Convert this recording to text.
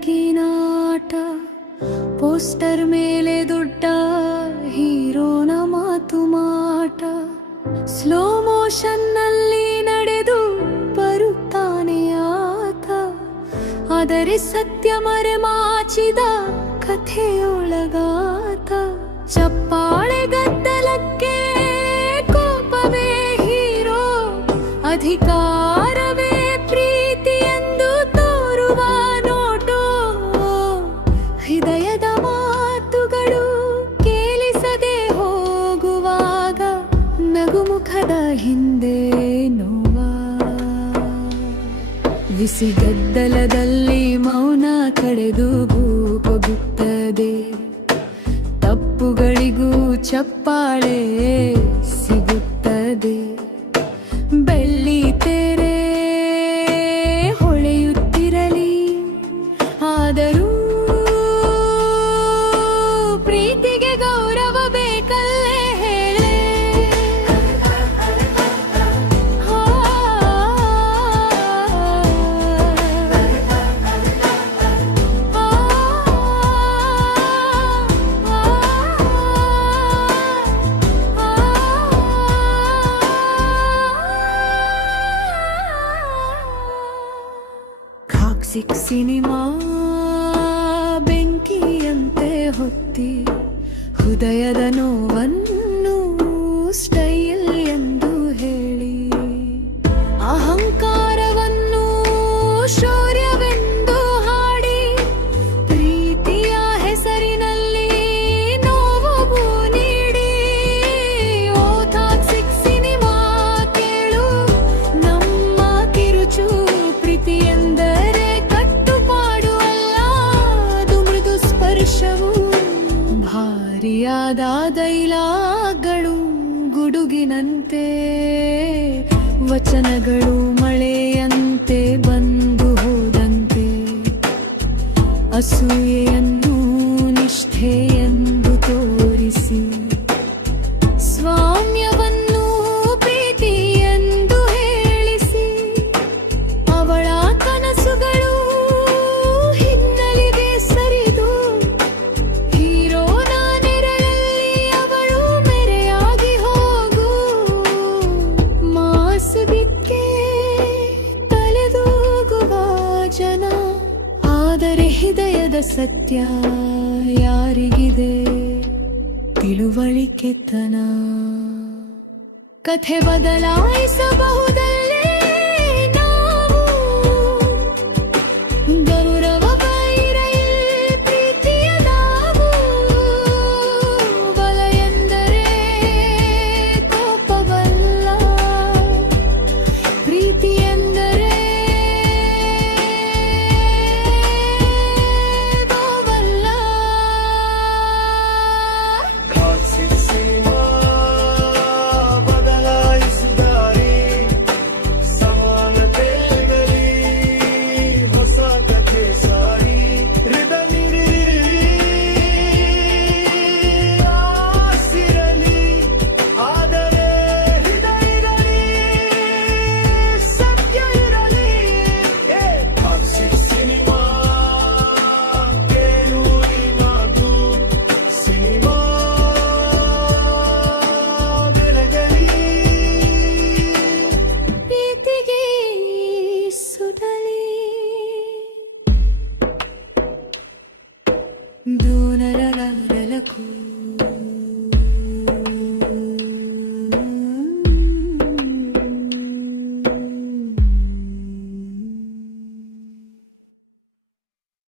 ಬೆಳಕಿನಾಟ, poster ಮೇಲೆ ದೊಡ್ಡ ಹೀರೋನ ಮಾತು ಮಾಟ, ಸ್ಲೋ ಮೋಷನ್ನಲ್ಲಿ ನಡೆದು ಬರುತ್ತಾನೆ ಆತ. ಆದರೆ ಸತ್ಯ ಮರೆಮಾಚಿದ ಕಥೆಯೊಳಗಾತ. ಚಪ್ಪಾಳೆ ಗದ್ದಲಕ್ಕೆ ಕೋಪವೇ ಹೀರೋ, ಅಧಿಕಾರವೇ ಪ್ರೀತಿ ಎಂದು ತೋರುವ ನೋಟೋ. ಹೃದಯದ ಮಾತುಗಳು ಕೇಳಿಸದೆ ಹೋಗುವಾಗ ನಗುಮುಖದ ಹಿಂದೆ ನೋವಾ. ಬಿಸಿಗದ್ದಲದಲ್ಲಿ ಮೌನ ಕಳೆದು ಭೂಪಗುತ್ತದೆ, ತಪ್ಪುಗಳಿಗೂ ಚಪ್ಪಾಳೆ ಸಿಗುತ್ತದೆ. ಬೆಳ್ಳಿ ತೆರೆ ಹೊಳೆಯುತ್ತಿರಲಿ, ಆದರೂ ಪ್ರೀತಿಗೆ ಗೌರವ ಬೇಕಲ್ಲೇ ಹೇಳೆ. ಟಾಕ್ಸಿಕ್ ಸಿನಿಮಾ ಬೆಂಕಿಯಂತೆ ಹೊತ್ತಿ ಹೃದಯದ ನೋವನ್ನು ಸ್ಟೈಲ್ ಎಂದು ಹೇಳಿ, ಅಹಂಕಾರವನ್ನು ಶೌರ್ಯವೆಂದು ಹಾಡಿ, ಪ್ರೀತಿಯ ಹೆಸರಿನಲ್ಲಿ ನೋವು ನೀಡಿ. ಓ ಟಾಕ್ಸಿಕ್ ಸಿನಿಮಾ ಕೇಳು ನಮ್ಮ ಕಿರುಚು, ಪ್ರೀತಿ ಎಂದರೆ ಕಟ್ಟುಪಾಡು ಅಲ್ಲ, ಅದು ಮೃದು ಸ್ಪರ್ಶವು. ಭಾರಿಯಾದ ಡೈಲಾಗ್ಗಳು ಗುಡುಗಿನಂತೆ, ವಚನಗಳು ಮಳೆಯಂತೆ ಬಂದು ಹೋದಂತೆ, ಅಸೂಯೆಯನ್ನು ನಿಷ್ಠೆಯೆಂದು ತೋರಿಸಿ, ಸ್ವಾಮ್ಯವನ್ನು ಪ್ರೀತಿ ಎಂದು ಹೇಳಿಸಿ, ಅವಳ ಕನಸುಗಳು ಹಿನ್ನಲಿಗೆ ಸರಿದು, ಹೀರೋನ ನೆರಳಲ್ಲಿ ಅವಳು ಮೆರೆಯಾಗಿ ಹೋಗು. ಮಾಸುಗಿಕ್ಕೆ ತಲೆದೂಗುವ ಜನ, ಆದರೆ ಹೃದಯದ ಸತ್ಯ ಯಾರಿಗಿದೆ ತಿಳುವಳಿಕೆತನ. ಕಥೆ ಬದಲಾಯಿಸಬಹುದಲ್ಲೇ ನಾವು, ಗೌರವ ಬೈರೈಲ್ ಪ್ರೀತಿಯ ನಾವು. ಬಲ ಎಂದರೆ ಕೋಪವಲ್ಲ, ಪ್ರೀತಿ ಎಂದರೆ ಗೋವಲ್ಲ. ಟಾಕ್ಸಿಕ್ ಸಿನಿಮಾ ಬದಲಾಯಿಸಿದಾರಿ, ಸಮಾನತೆಯಲ್ಲಿ ಹೊಸ ಕಥೆ ಸಾರಿ. ಆಸಿರಲಿ, ಆದರೆ ಹೃದಯದಲ್ಲಿ ಸತ್ಯ ಇರಲಿ. ಟಾಕ್ಸಿಕ್ ಸಿನಿಮಾ ಕೇಳು ಈ ಮಾತು, ಸಿನಿಮಾ ಬೆಳಗಲಿ. ಪ್ರೀತಿಗೆ ಸುಡಲಿ. ದೂನರಗಲಕು